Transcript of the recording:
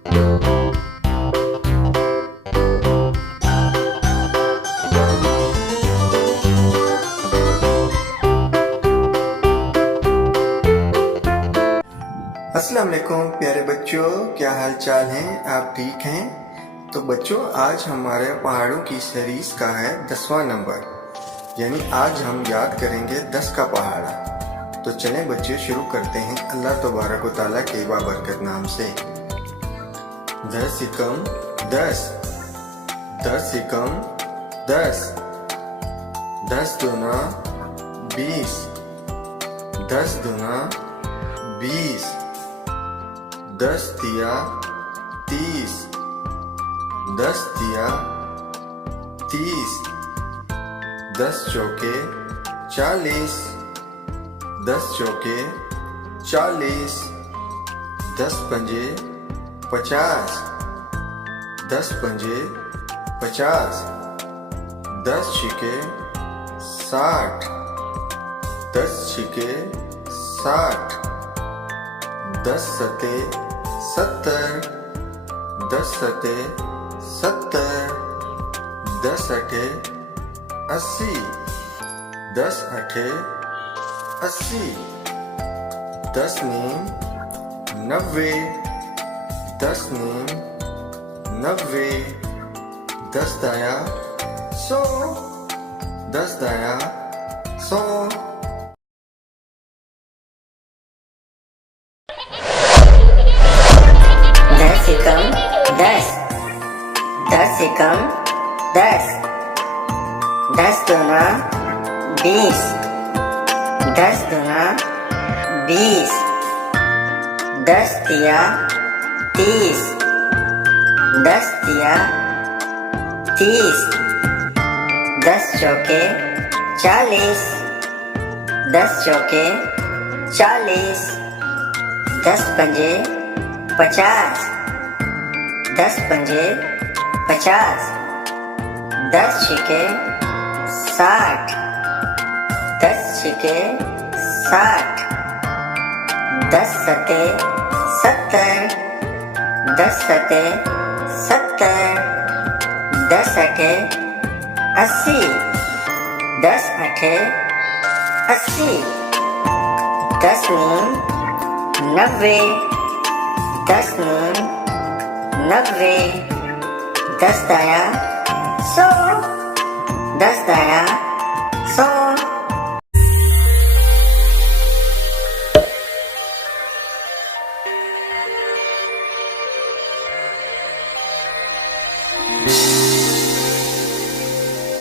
अस्सलाम वालेकुम प्यारे बच्चों, क्या हाल चाल हैं? आप ठीक हैं? तो बच्चों, आज हमारे पहाड़ों की सीरीज का है 10वां नंबर, यानी आज हम याद करेंगे 10 का पहाड़ा। तो चलें बच्चे, शुरू करते हैं अल्लाह तबारक व तआला के बाबरकत नाम से। 10 एकम 10, 10 एकम 10, 10 दूना 20, 10 दूना 20, 10 तिया 30, 10 तिया 30, 10 चौके 40, 10 चौके 40, 10 पंजे 50, 10 पंजे 50, 10 छिके 60, 10 छिके 60, 10 सते 70, 10 सते 70, 10 अठे 80, 10 अठे 80, 10 नीम 90, 10 नीम 90, 10 दाया 100, 10 दाया 100। एकम 10, 10 एकम 10, 10 दूना 20, 10 दूना 20, 10 तिया 30, 10 तिया 30, 10 चौके 40, 10 चौके 40, 10 पंजे 50, 10 पंजे 50, 10 छिके 60, 10 छिके 60, 10 सते 70, 10 सते 70, 10 अठे 80, 10 अठे 80, 10 नीम 90, 10 नीम 90, 10 दाया 100, 10 दाया 100।